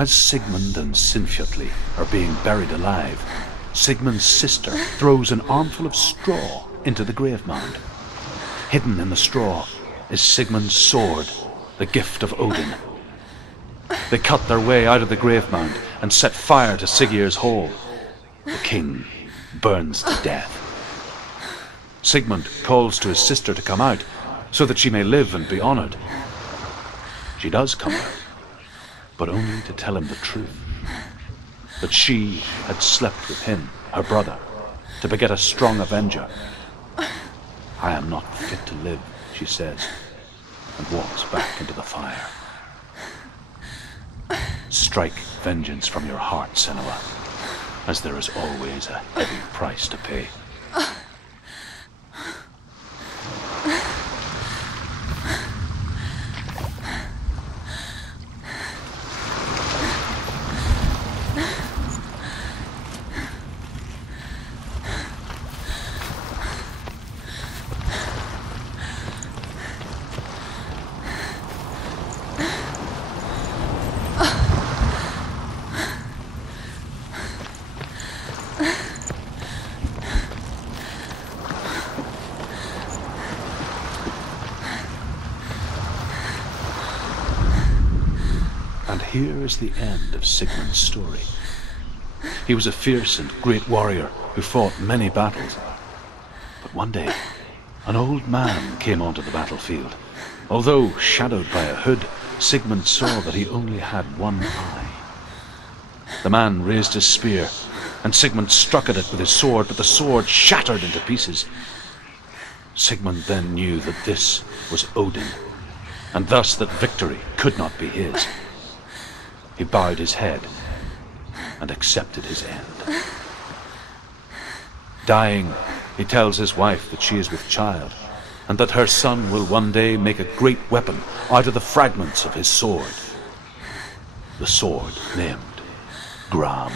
As Sigmund and Sinfjotli are being buried alive, Sigmund's sister throws an armful of straw into the grave mound. Hidden in the straw is Sigmund's sword, the gift of Odin. They cut their way out of the grave mound and set fire to Siggeir's hall. The king burns to death. Sigmund calls to his sister to come out so that she may live and be honored. She does come out, but only to tell him the truth. That she had slept with him, her brother, to beget a strong avenger. I am not fit to live, she says, and walks back into the fire. Strike vengeance from your heart, Senua, as there is always a heavy price to pay. Here is the end of Sigmund's story. He was a fierce and great warrior who fought many battles. But one day, an old man came onto the battlefield. Although shadowed by a hood, Sigmund saw that he only had one eye. The man raised his spear, and Sigmund struck at it with his sword, but the sword shattered into pieces. Sigmund then knew that this was Odin, and thus that victory could not be his. He bowed his head and accepted his end. Dying, he tells his wife that she is with child, and that her son will one day make a great weapon out of the fragments of his sword. The sword named Gram.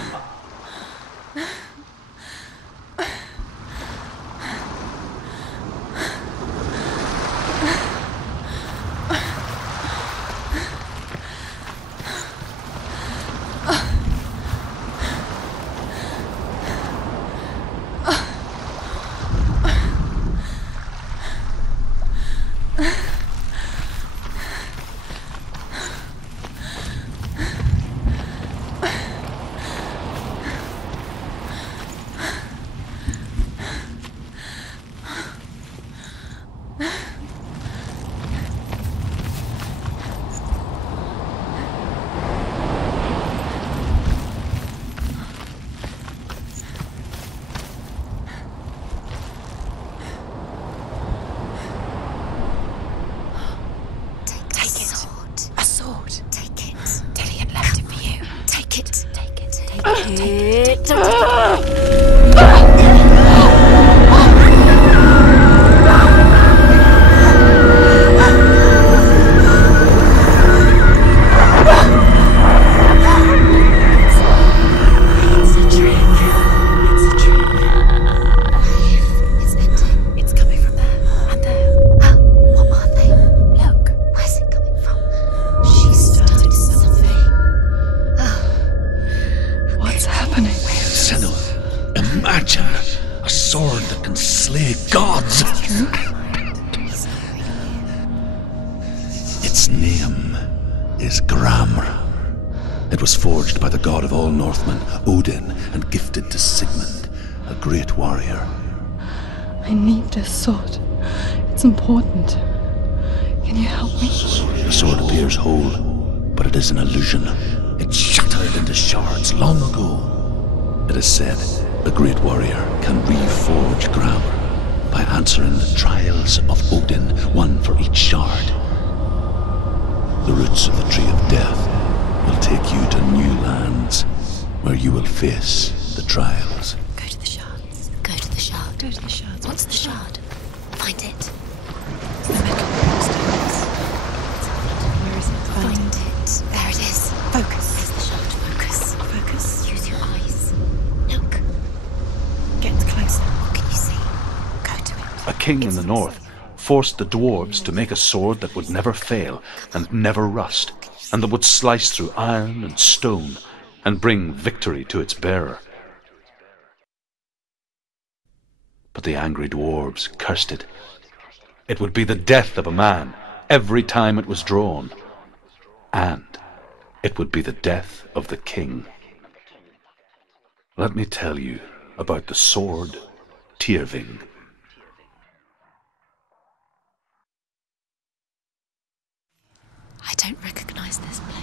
Its name is Gramr. It was forged by the god of all Northmen, Odin, and gifted to Sigmund, a great warrior. I need this sword. It's important. Can you help me? The sword appears whole, but it is an illusion. It shattered into shards long ago. It is said a great warrior can reforge Gramr by answering the trials of Odin, one for each shard. The roots of the Tree of Death will take you to new lands, where you will face the trials. Go to the shards. Go to the shard. Go to the shards. What's the shard? Find it. It's the metal stones. Where is it? Find it. There it is. Focus. Where's the shard? Focus. Focus. Use your eyes. Look. Get closer. What can you see? Go to it. A king in the north forced the dwarves to make a sword that would never fail and never rust. and that would slice through iron and stone and bring victory to its bearer. But the angry dwarves cursed it. It would be the death of a man every time it was drawn, and it would be the death of the king. Let me tell you about the sword Tyrving. I don't recognize this place.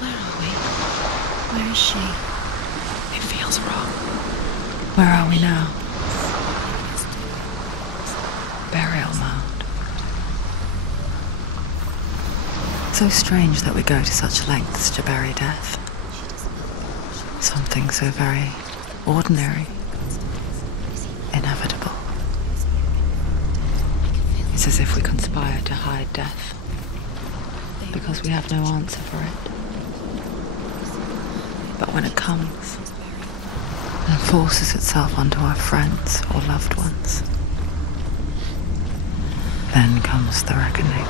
Where are we? Where is she? It feels wrong. Where are we now? Burial mound. So strange that we go to such lengths to bury death. Something so very ordinary, inevitable. It's as if we conspire to hide death, because we have no answer for it. But when it comes and forces itself onto our friends or loved ones, then comes the reckoning.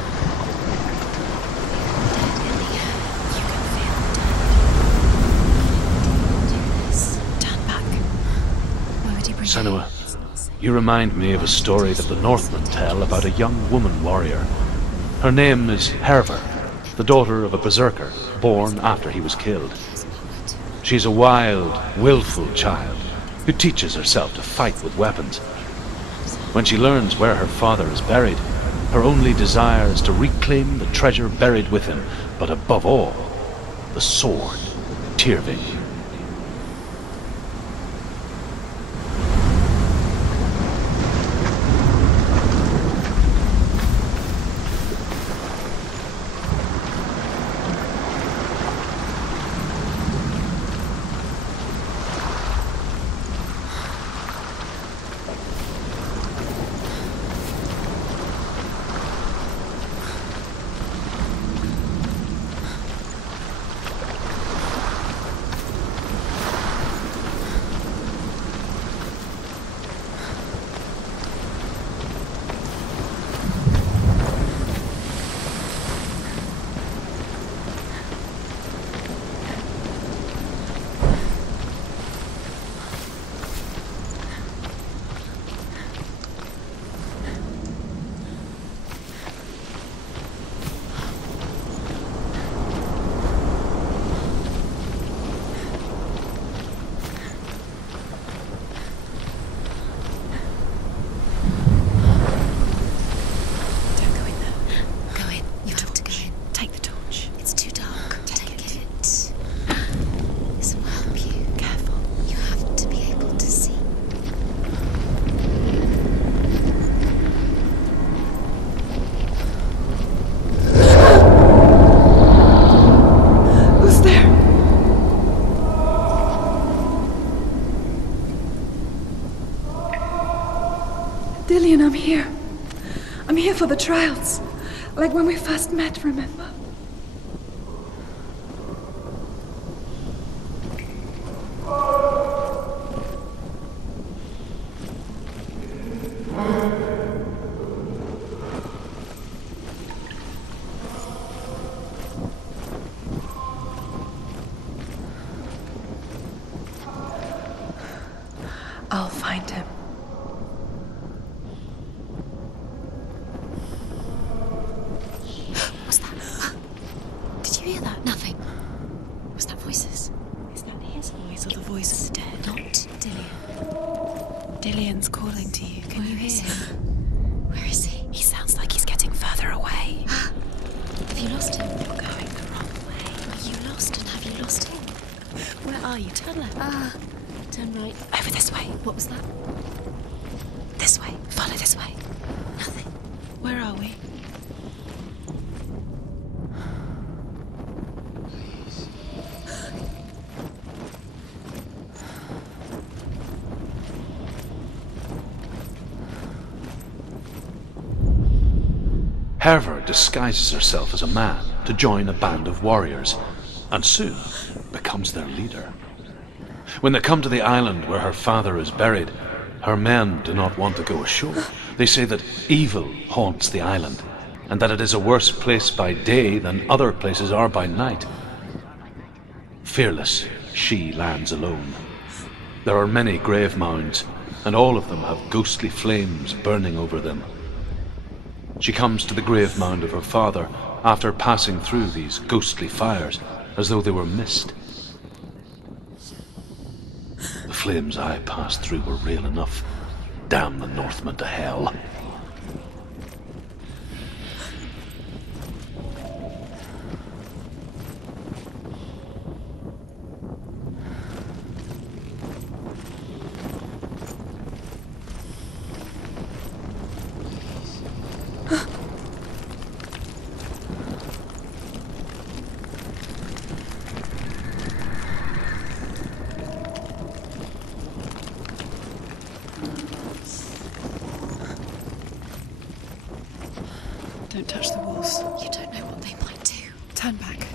Senua, you remind me of a story that the Northmen tell about a young woman warrior. Her name is Hervor, the daughter of a berserker born after he was killed. She's a wild, willful child who teaches herself to fight with weapons. When she learns where her father is buried, her only desire is to reclaim the treasure buried with him, but above all, the sword Tyrving. Dillian, I'm here. I'm here for the trials. Like when we first met, remember? I'll find him. What's that? Did you hear that? Nothing. Was that voices? Is that his voice or the voice of the dead? Not Dillian. Dillian's calling to you. Can you hear him? Where is he? He sounds like he's getting further away. Have you lost him? You're going the wrong way. Are you lost and have you lost him? Where are you? Turn left. Turn right. Over this way. What was that? This way. Follow this way. Nothing. Where are we? Hervor disguises herself as a man to join a band of warriors, and soon becomes their leader. When they come to the island where her father is buried, her men do not want to go ashore. They say that evil haunts the island, and that it is a worse place by day than other places are by night. Fearless, she lands alone. There are many grave mounds, and all of them have ghostly flames burning over them. She comes to the grave mound of her father after passing through these ghostly fires, as though they were mist. The flames I passed through were real enough. Damn the Northmen to hell. Don't touch the walls. You don't know what they might do. Turn back.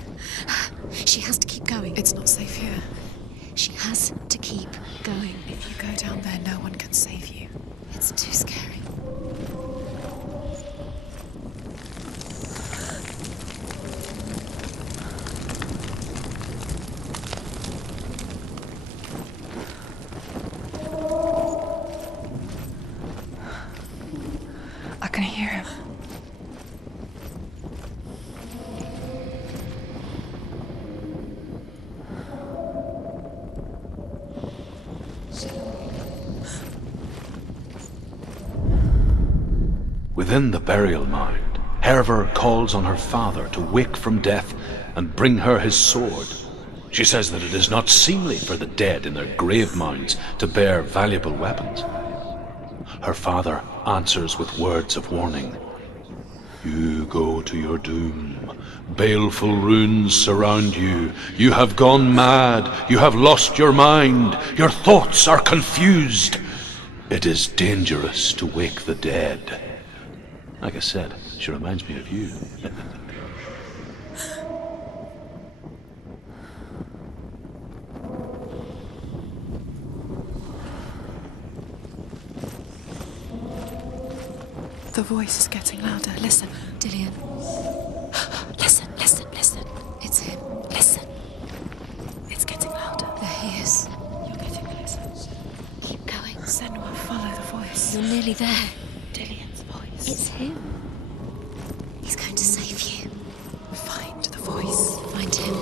She has to keep going. It's not safe here. She has to keep going. If you go down there, no one can save you. It's too scary. I can hear him. Within the burial mound, Hervor calls on her father to wake from death and bring her his sword. She says that it is not seemly for the dead in their grave mounds to bear valuable weapons. Her father answers with words of warning. You go to your doom. Baleful runes surround you. You have gone mad. You have lost your mind. Your thoughts are confused. It is dangerous to wake the dead. Like I said, she reminds me of you. The voice is getting louder. Listen. Dillian. Listen, listen, listen. It's him. Listen. It's getting louder. There he is. You're getting closer. Keep going. Senua, follow the voice. You're nearly there. Dillian's voice. It's him. He's going to save you. Find the voice. Find him.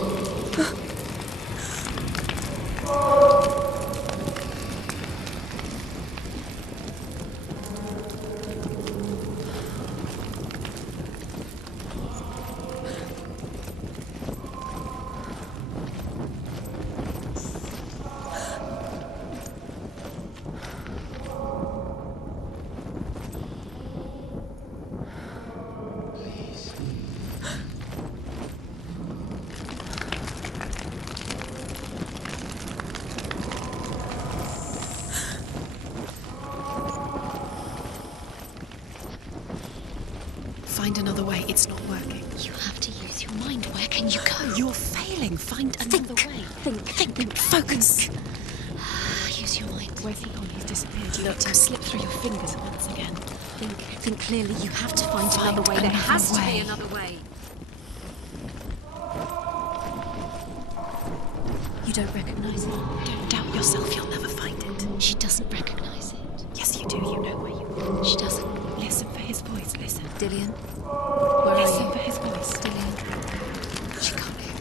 Find another way. It's not working. You have to use your mind. Where can you go? You're failing. Find another way. Think. Focus. Use your mind. Where's he gone? He's disappeared. Look, slip through your fingers once again. Think clearly. You have to find Find another way. There another has to way. be another way. You don't recognize it? Don't doubt yourself. You'll never find it. She doesn't recognize it. Yes, you do. You know where you are. She doesn't. Listen for his voice. Listen. Dillian? Where are Listen you? for his voice. Dillian? She can't hear.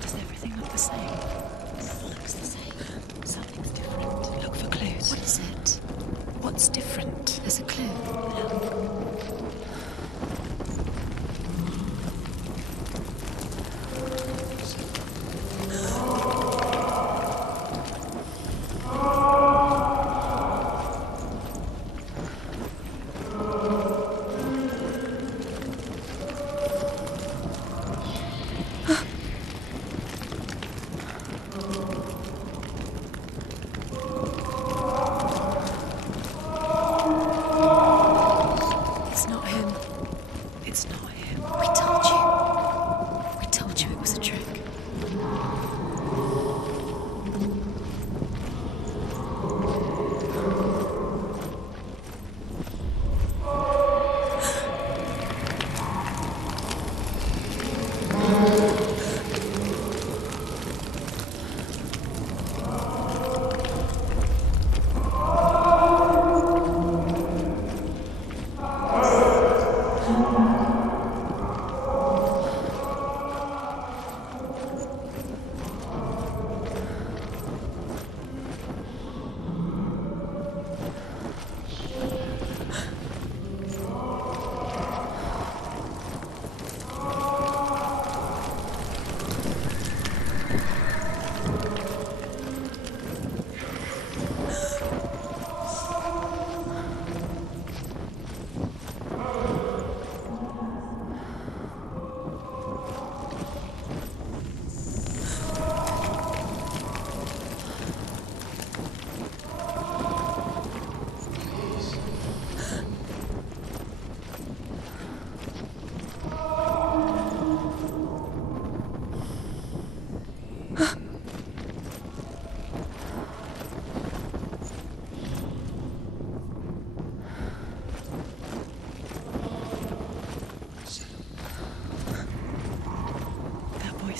Does everything look the same? It looks the same. Something's different. Look for clues. What is it? What's different? There's a clue.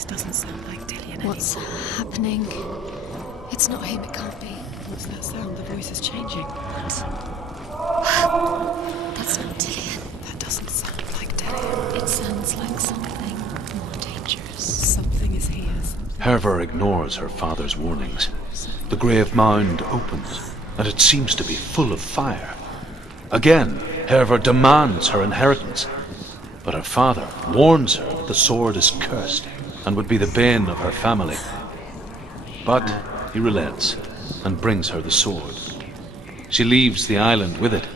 Doesn't sound like Dillian What's happening? It's not him, it can't be. What's that sound? The voice is changing. What? That's not Dillian. That doesn't sound like Dillian. It sounds like something more dangerous. Something is here. Herver ignores her father's warnings. The grave mound opens, and it seems to be full of fire. Again, Herver demands her inheritance, but her father warns her that the sword is cursed and would be the bane of her family. But he relents and brings her the sword. She leaves the island with it,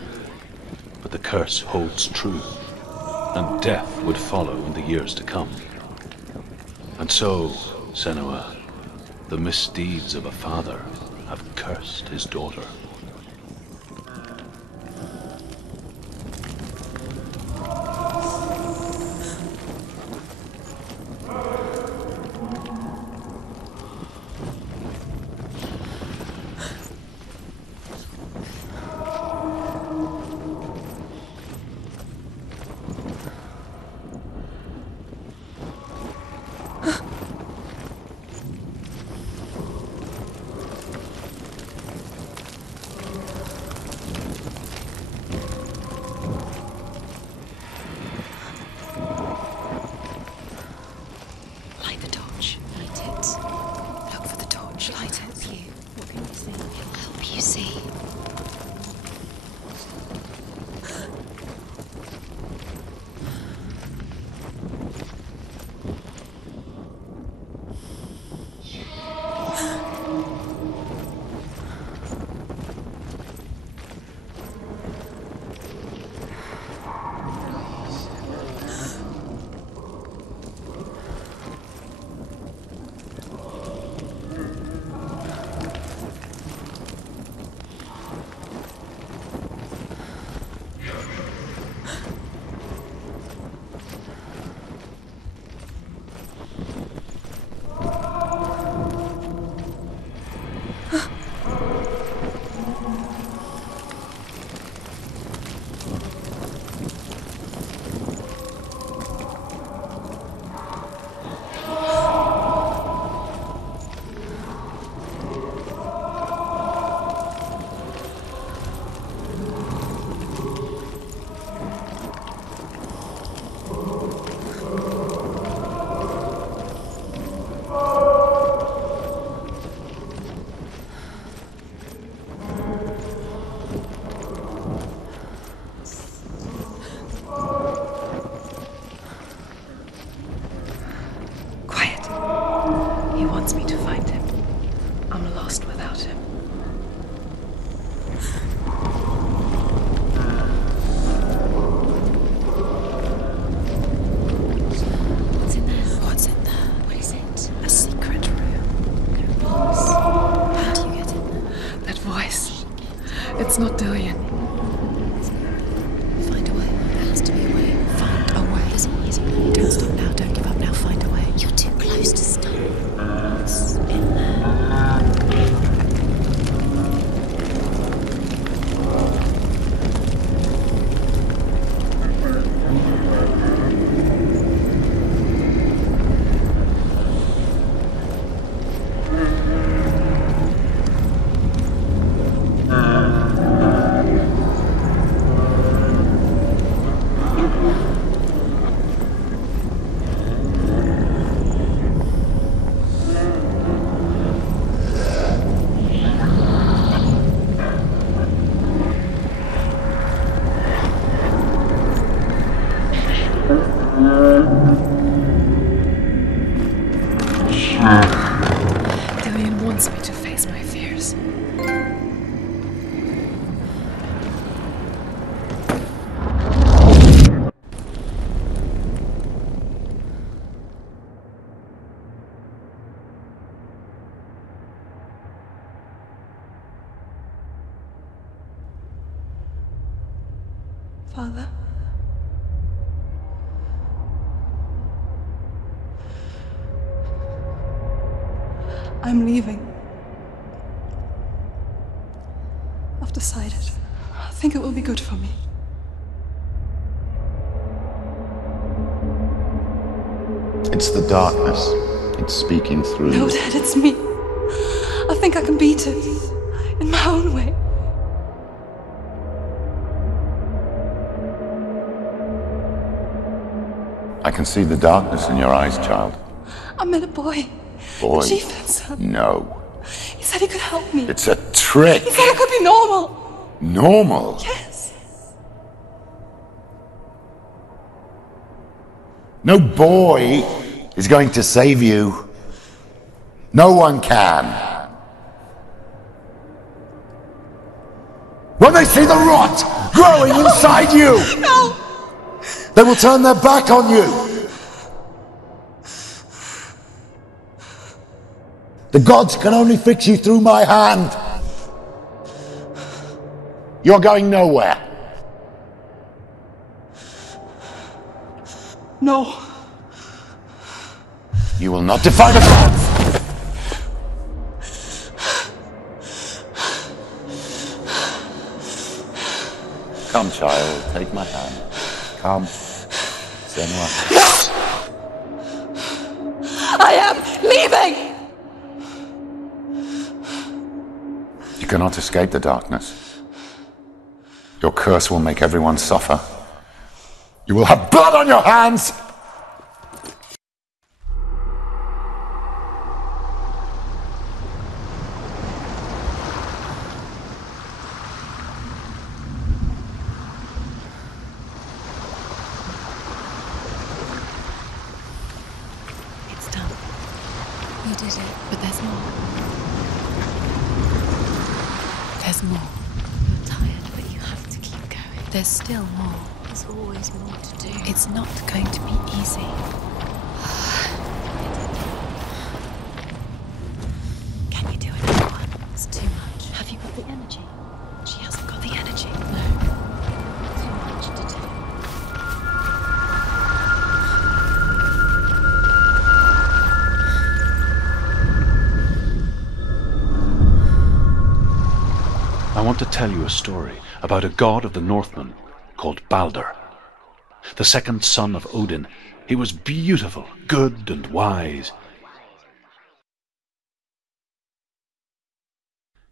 but the curse holds true, and death would follow in the years to come. And so, Senua, the misdeeds of a father have cursed his daughter. It's not Dillian. Find a way. There has to be a way. Find a way. There's always a way. Don't stop now. Don't give up now. Find a way. You're too close to stop. It's in there. Dillian wants me to face my fears. Father? I'm leaving. I've decided. I think it will be good for me. It's the darkness. It's speaking through No, you. Dad, it's me. I think I can beat it. In my own way. I can see the darkness in your eyes, child. I met a boy. Boy. The chieftain's son. No. He said he could help me. It's a trick. He said I could be normal. Normal? Yes. No boy is going to save you. No one can. When they see the rot growing inside you, No! they will turn their back on you. The gods can only fix you through my hand. You're going nowhere. No. You will not defy the gods. Come, child, take my hand. Come. Senua. I am leaving! You cannot escape the darkness. Your curse will make everyone suffer. You will have blood on your hands! It's done. You did it. But there's more. There's more. You're tired, but you have to keep going. There's still more. There's always more to do. It's not going to be easy. Can you do it, everyone? It's too much. Have you got the energy? She hasn't got the energy. No. Too much to do. I want to tell you a story about a god of the Northmen called Balder. The second son of Odin, he was beautiful, good and wise.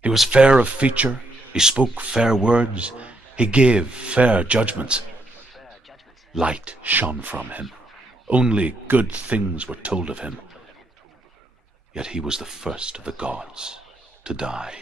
He was fair of feature, he spoke fair words, he gave fair judgments. Light shone from him. Only good things were told of him. Yet he was the first of the gods to die.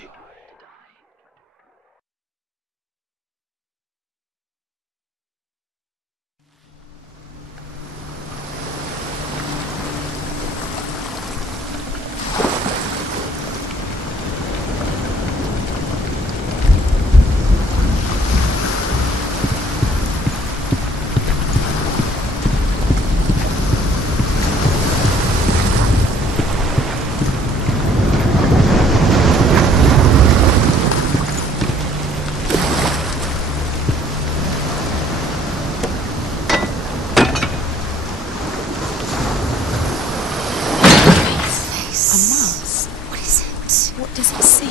What does it see?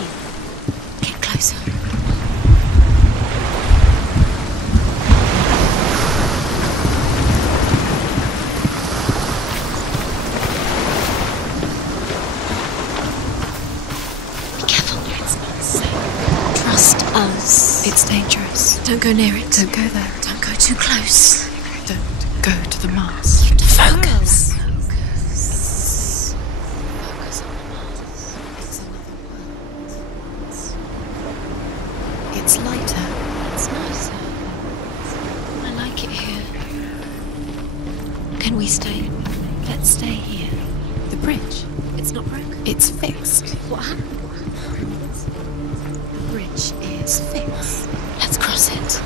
Get closer. Be careful. It's not safe. Trust us. It's dangerous. Don't go near it. Don't go there. Don't go too close. Don't go to the Mars. Focus. It's lighter. It's nicer. I like it here. Can we stay? Let's stay here. The bridge. It's It's not broken. It's fixed. What happened? The bridge is fixed. Let's cross it.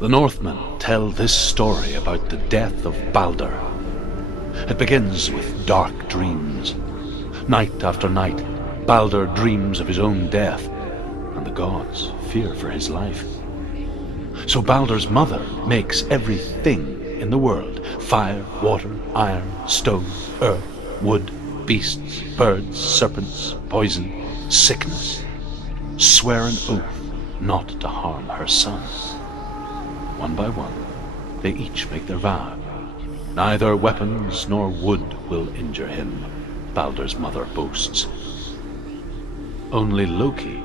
The Northmen tell this story about the death of Baldur. It begins with dark dreams. Night after night, Baldur dreams of his own death, and the gods fear for his life. So Baldur's mother makes everything in the world: fire, water, iron, stone, earth, wood, beasts, birds, serpents, poison, sickness. Swear an oath not to harm her son. One by one, they each make their vow. Neither weapons nor wood will injure him, Baldur's mother boasts. Only Loki,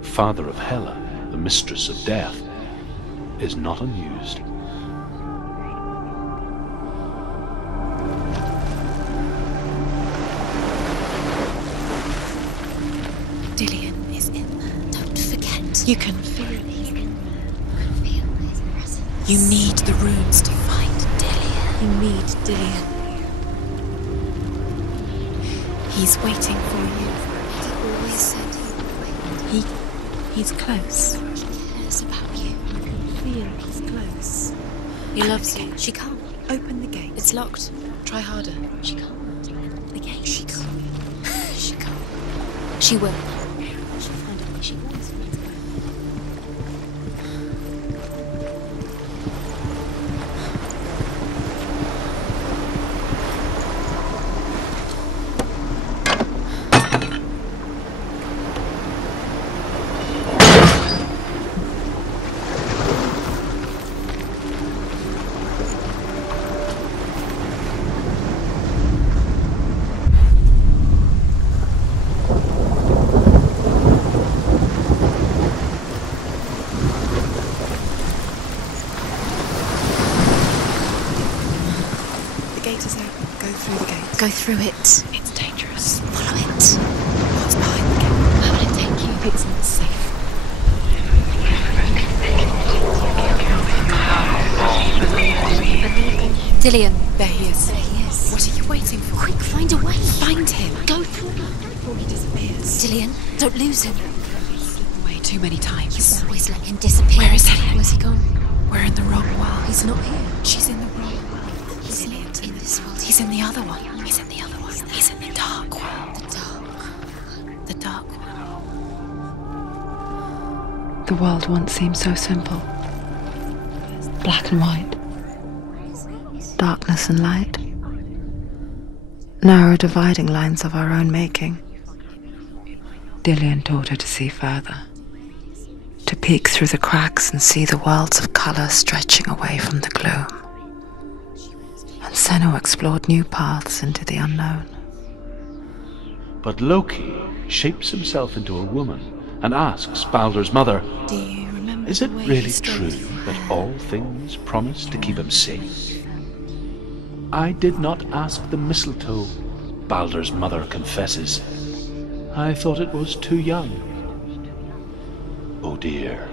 father of Hela, the mistress of death, is not amused. Dillion is in there. Don't forget. You can feel it. Feel his presence. You need the runes to find Dillion. You need Dillion. He's waiting for you. He always said he would wait. He's close. He cares about you. You can feel he's close. He loves you. She can't. Open the gate. It's locked. Try harder. She can't. The gate. She can't. She can't. She will. She'll find a way. She wants me to go. Go through it. It's dangerous. Follow it. What's behind the gate? Where will it take you? It's not safe. Dillion. There he is. There he is. What are you waiting for? Quick, find a way. Find him. Go through. Before he disappears. Dillion, don't lose him. Slip away too many times. You always let him disappear. Where is he? Where's he gone? We're in the wrong world. He's not here. She's in the wrong world. He's not in this world. He's in the other one. He's in the other one. He's in the dark world. The dark. The dark world. The world once seemed so simple. Black and white. Darkness and light. Narrow dividing lines of our own making. Dillion taught her to see further. To peek through the cracks and see the worlds of colour stretching away from the gloom. And Senua explored new paths into the unknown. But Loki shapes himself into a woman and asks Baldur's mother, Do you remember is the it way really he stroked true your that hair? all things promise to keep him safe? I did not ask the mistletoe, Baldur's mother confesses. I thought it was too young. Oh dear.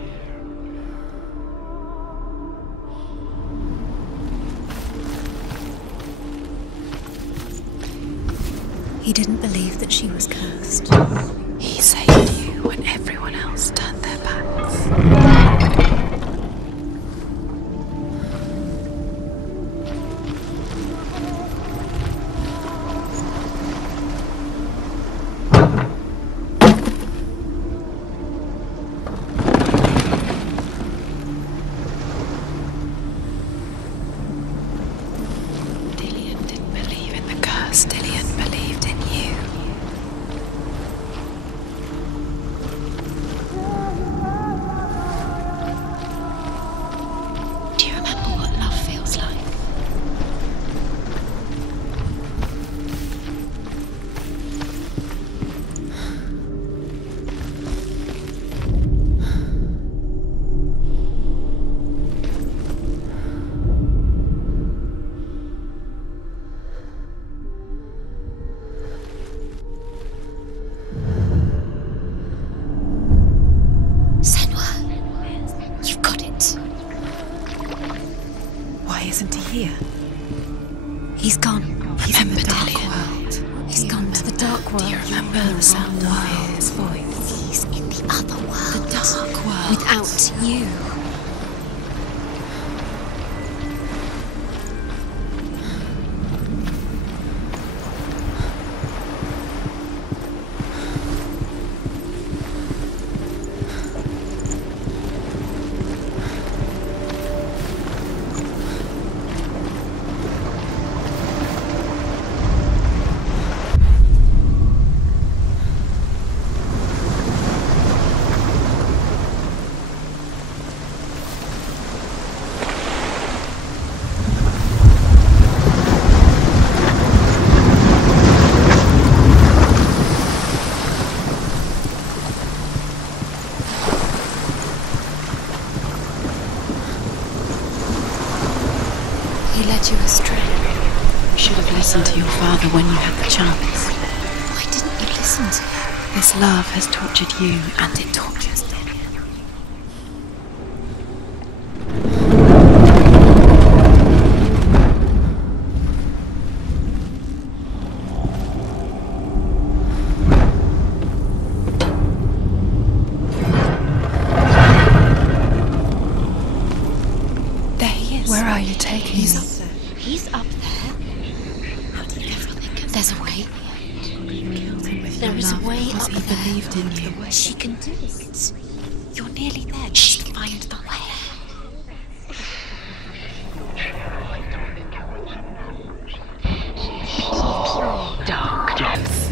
He didn't believe that she was cursed. He saved you when everyone else turned their backs. Dillion didn't believe in the curse. Dillion believed in you. Isn't he here? He's gone. He's in the dark Dillion. world. He's gone to the dark world. Do you remember the sound of his voice? He's in the other world. The dark world. Without you. You astray. You should have listened to your father when you had the chance. Why didn't you listen to him? This love has tortured you, and it tortures them. There he is. Where are you taking me? He's up there. How do you ever think of There's a way. There is a way up he there. believed in you. She can do it. You're nearly there. She can find the way. Darkness.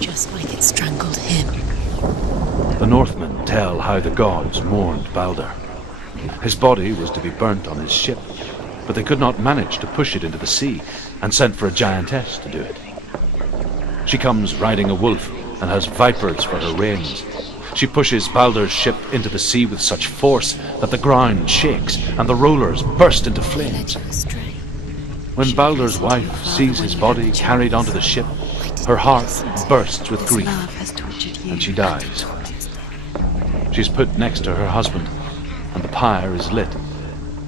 Just like it strangled him. The Northmen tell how the gods mourned Balder. His body was to be burnt on his ship, but they could not manage to push it into the sea, and sent for a giantess to do it. She comes riding a wolf and has vipers for her reins. She pushes Balder's ship into the sea with such force that the ground shakes and the rollers burst into flames. When Balder's wife sees his body carried onto the ship, her heart bursts with grief, and she dies. She's put next to her husband, and the pyre is lit,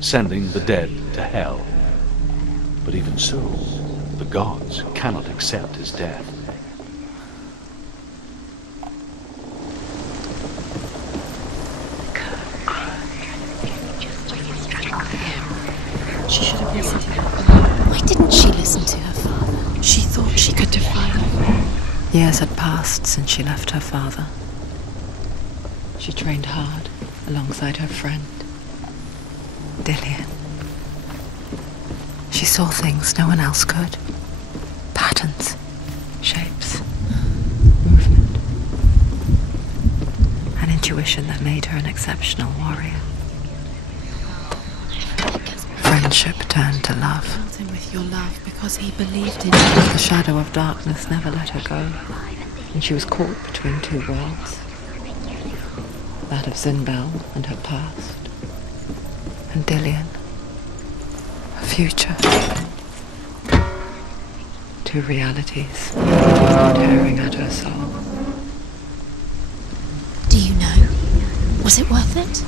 sending the dead to hell. But even so, the gods cannot accept his death. She should have listened to her. Why didn't she listen to her father? She thought she could defy him. Years had passed since she left her father. She trained hard alongside her friend, Dillion. She saw things no one else could. Patterns, shapes, movement. An intuition that made her an exceptional warrior. Friendship turned to love. Filled him with your love because he believed in you. The shadow of darkness never let her go, and she was caught between two worlds. That of Zinbel and her past, and Dillion, her future. Two realities tearing at her soul. Do you know? Was it worth it?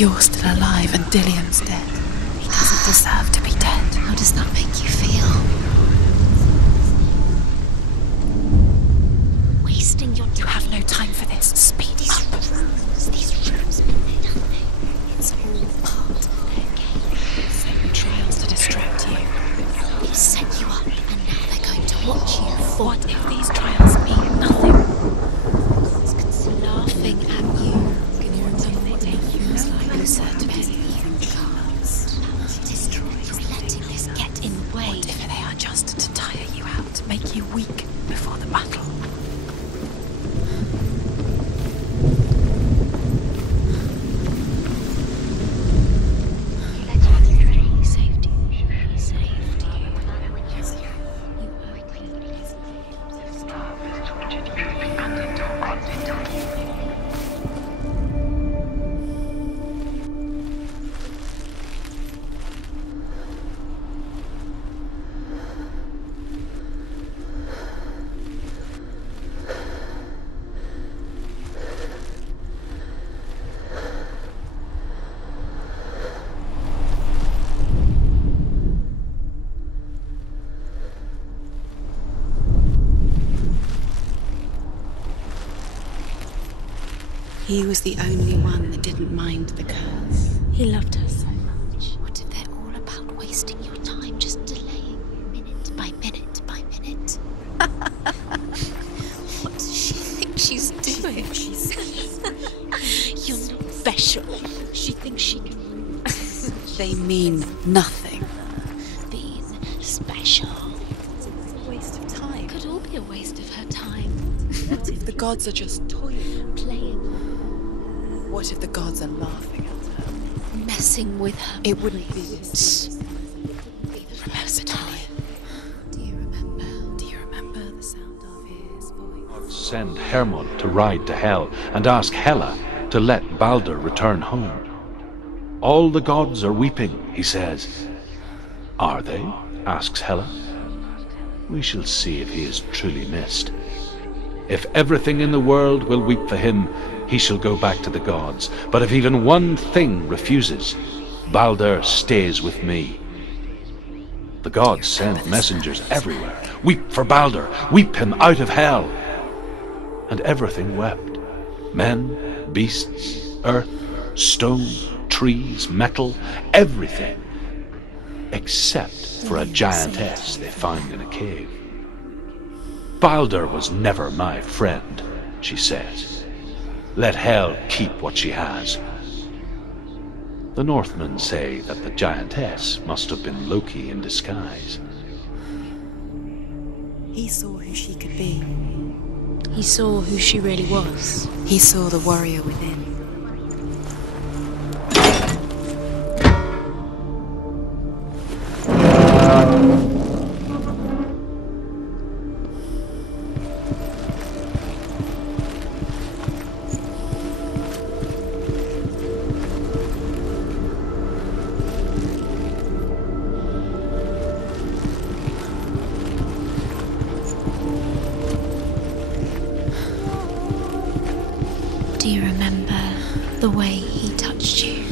You're still alive and Dillion's dead. He doesn't deserve to be dead. How does that make you feel? Wasting your time. You have no time for this. Speed. These rooms mean nothing. It's all part of their game. Send trials to distract you. They set you up, and now they're going to watch you fall. What if these trials mean nothing? Laughing at you. Can you remember what it feels like? You said to be letting this get in the way. What if they are just to tire you out, make you weak before the battle? He was the only one that didn't mind the curse. He loved her so much. What if they're all about wasting your time, just delaying minute by minute by minute? What does she think she's doing? You're not special. She thinks she can. They mean nothing. Being special. Waste of time. Could all be a waste of her time. What if the gods are just toying? Playing, What if the gods are laughing at her? messing with her. It wouldn't be this. Remember time. Do you remember? Do you remember the sound of his voice? Send Hermod to ride to Hell and ask Hela to let Balder return home. All the gods are weeping, he says. Are they? Asks Hela. We shall see if he is truly missed. If everything in the world will weep for him, he shall go back to the gods. But if even one thing refuses, Balder stays with me. The gods send messengers everywhere. Weep for Balder, weep him out of Hell. And everything wept. Men, beasts, earth, stone, trees, metal, everything. Except for a giantess they found in a cave. Balder was never my friend, she says. Let Hel keep what she has. The Northmen say that the giantess must have been Loki in disguise. He saw who she could be. He saw who she really was. He saw the warrior within. Do you remember the way he touched you?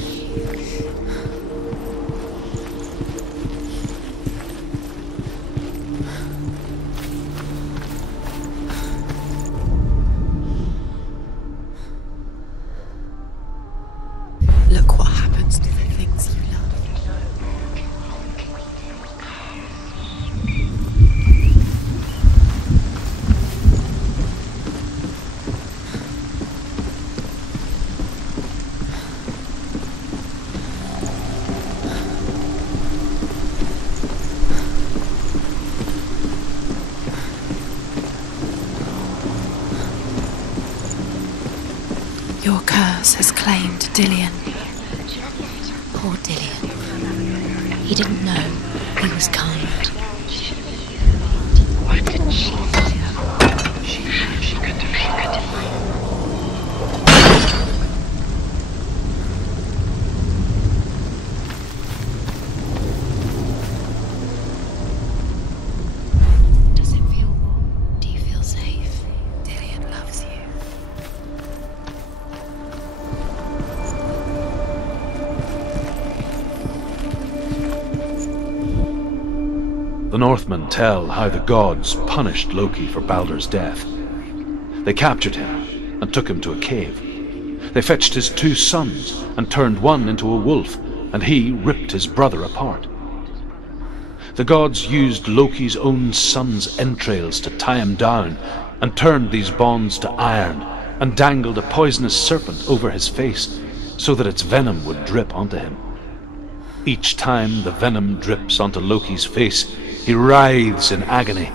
Look what happens to the things you love. Your curse has claimed Dillion. Poor Dillion. He didn't know he was kind. What did she do? She could do. Does it feel warm? Do you feel safe? Dillion loves you. The Northmen tell how the gods punished Loki for Balder's death. They captured him and took him to a cave. They fetched his 2 sons and turned one into a wolf, and he ripped his brother apart. The gods used Loki's own son's entrails to tie him down and turned these bonds to iron and dangled a poisonous serpent over his face so that its venom would drip onto him. Each time the venom drips onto Loki's face, he writhes in agony.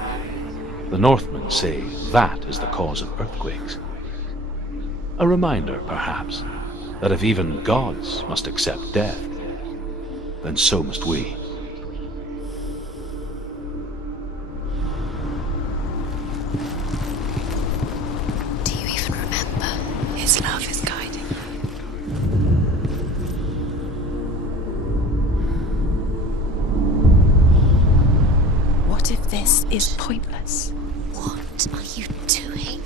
The Northmen say that is the cause of earthquakes. A reminder, perhaps, that if even gods must accept death, then so must we. Do you even remember? His love is guiding. What if this is pointless? What are you doing?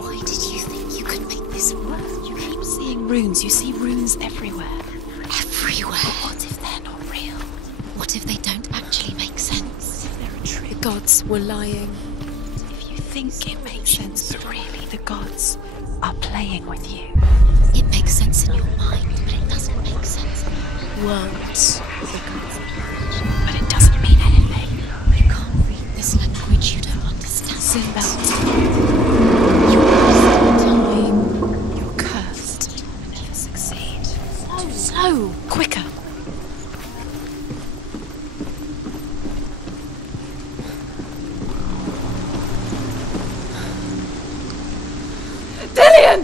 Why did you think you could make this work? You keep seeing runes. You see runes everywhere. Everywhere. What if they're not real? What if they don't actually make sense? They're a trick. The gods were lying. If you think it makes sense, but really gods are playing with you. It makes sense in your mind, but it doesn't make sense in words. But it doesn't mean anything. You can't read this language, you don't understand. Sinbad, you're cursed. You'll never succeed. So, quicker. Dillian!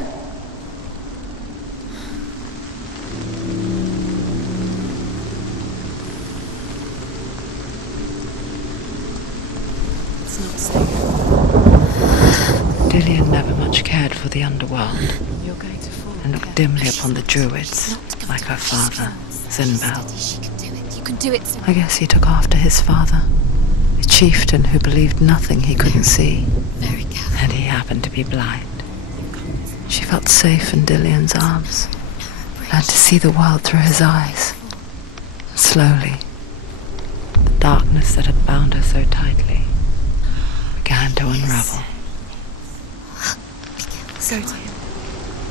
It's not safe. Dillian never much cared for the underworld You're going to fall. and looked dimly upon the druids, like her father, Sinbad. She can do it. You can do it. I guess he took after his father, a chieftain who believed nothing he couldn't see, Very careful. and he happened to be blind. She felt safe in Dillian's arms, learned to see the world through his eyes. And slowly, the darkness that had bound her so tightly began to unravel. Go to him.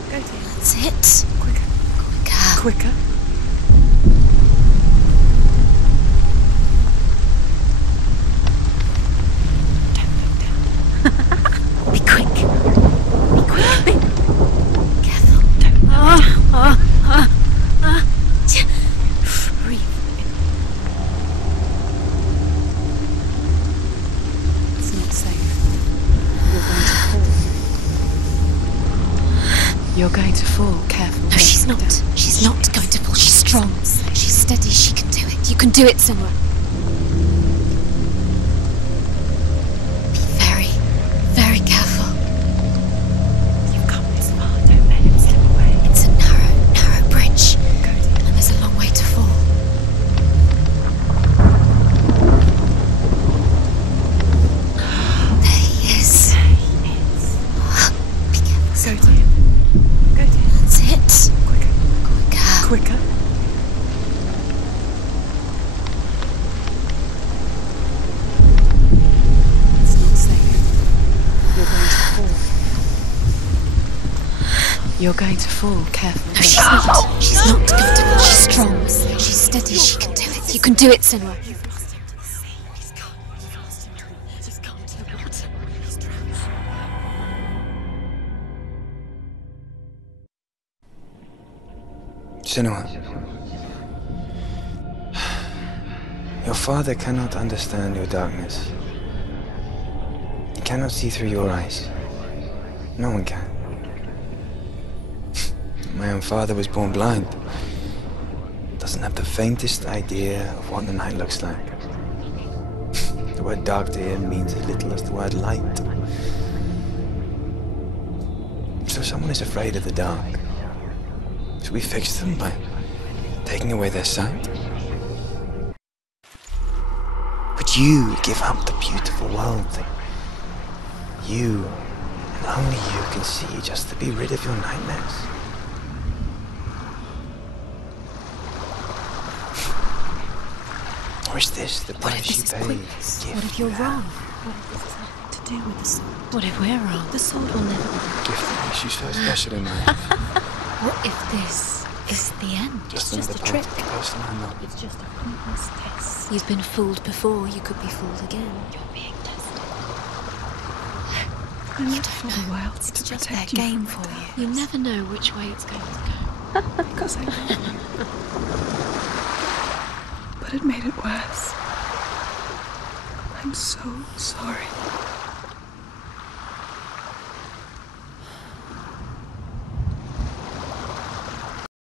Go to him. That's it. Quicker. Quicker. Quicker. Be quick. Be quick. Be careful. Breathe. It's not safe. You're going to fall. Careful. No, she's not. She's not going to fall. She's strong. She's steady. She can do it. You can do it, Senua. Be very, very careful. You've come this far. Don't let him slip away. It's a narrow, narrow bridge. Go to him. And there's a long way to fall. There he is. Be careful. Go to him. Go to him. That's it. Quicker. Quicker. Quicker. It's not safe. You're going to fall. You're going to fall. Careful. No, she's not. She's not going to fall. She's strong. She's steady. She can do it. You can do it, Senua. Senua, your father cannot understand your darkness. He cannot see through your eyes. No one can. My own father was born blind. Doesn't have the faintest idea of what the night looks like. The word dark to him means as little as the word light. So someone is afraid of the dark. Should we fix them by taking away their sight? Would you give up the beautiful world that you and only you can see just to be rid of your nightmares? Or is this the What if price this you is pay? pointless? Gift What if you're you have? wrong? What if this has nothing to do with the sword? What if we're wrong? The sword will never be. Gift that makes you so special in my life. What if this is the end? Just It's just another a trick. part of the person I know. It's just a pointless test. You've been fooled before. You could be fooled again. You're being tested. You don't know. The world It's to just their protect you game from for the you. You never know which way it's going to go. Because I know. But it made it worse. I'm so sorry.